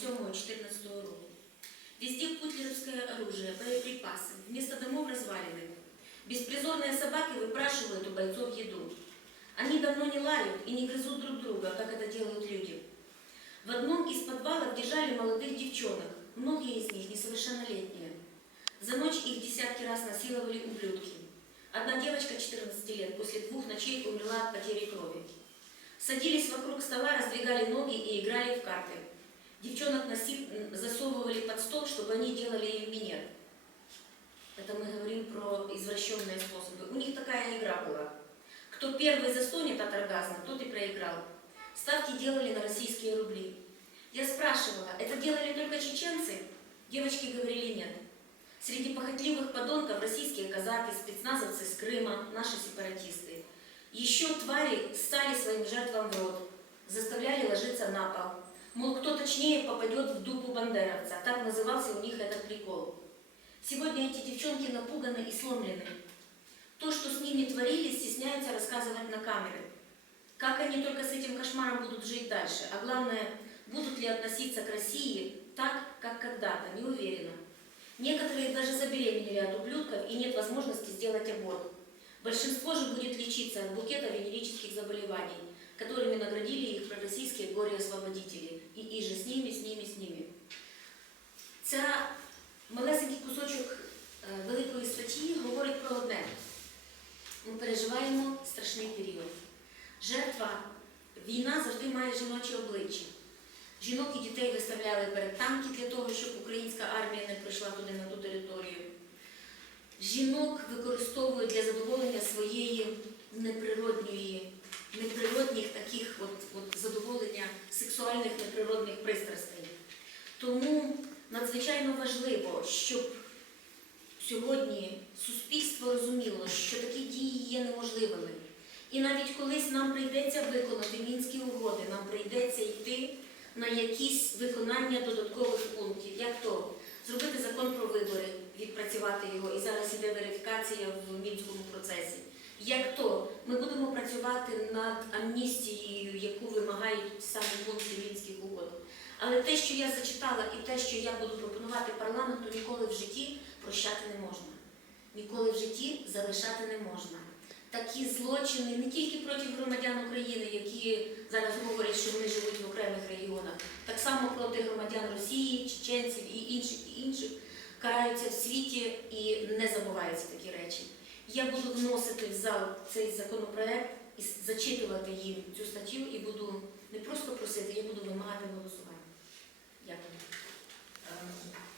07-14 року. Везде путлеровское оружие, боеприпасы. Вместо домов развалины. Беспризорные собаки выпрашивают у бойцов еду. Они давно не лают и не грызут друг друга, как это делают люди. В одном из подвалов держали молодых девчонок, многие из них несовершеннолетние. За ночь их десятки раз насиловали ублюдки. Одна девочка 14 лет после двух ночей умерла от потери крови. Садились вокруг стола, раздвигали ноги и играли в карты. Девчонок носи- м, засовывали под стол, чтобы они делали минет. Это мы говорим про извращенные способы. У них такая игра была. Кто первый застонет от оргазма, тот и проиграл. Ставки делали на российские рубли. Я спрашивала, это делали только чеченцы? Девочки говорили нет. Среди похотливых подонков российские казаки, спецназовцы с Крыма, наши сепаратисты. Еще твари стали своим жертвам в рот, заставляли ложиться на пол. Мол, кто точнее попадет в дупу бандеровца. Так назывался у них этот прикол. Сегодня эти девчонки напуганы и сломлены. То, что с ними творили, стесняются рассказывать на камеры. Как они только с этим кошмаром будут жить дальше? А главное, будут ли относиться к России так, как когда-то, не уверена. Некоторые даже забеременели от ублюдков и нет возможности сделать аборт. Большинство же будет лечиться от букета венерических заболеваний, которыми наградили их пророссийские горе-освободители. Жертва, війна завжди має жіноче обличчя. Жінок і дітей виставляли перед танки для того, щоб українська армія не прийшла туди на ту територію. Жінок використовують для задоволення своєї неприродньої, неприродних таких от, от задоволення сексуальних неприродних пристрастей. Тому надзвичайно важливо, щоб сьогодні суспільство І навіть колись нам прийдеться виконати мінські угоди, нам прийдеться йти на якісь виконання додаткових пунктів. Як то зробити закон про вибори, відпрацювати його, і зараз іде верифікація в мінському процесі. Як то ми будемо працювати над амністією, яку вимагають самі пункти мінських угод. Але те, що я зачитала, і те, що я буду пропонувати парламенту, ніколи в житті прощати не можна. Ніколи в житті залишати не можна. Такі злочини не тільки проти громадян України, які зараз говорять, що вони живуть в окремих регіонах, так само проти громадян Росії, чеченців і інших і інших караються в світі і не забуваються такі речі. Я буду вносити в зал цей законопроект і зачитувати їм цю статтю і буду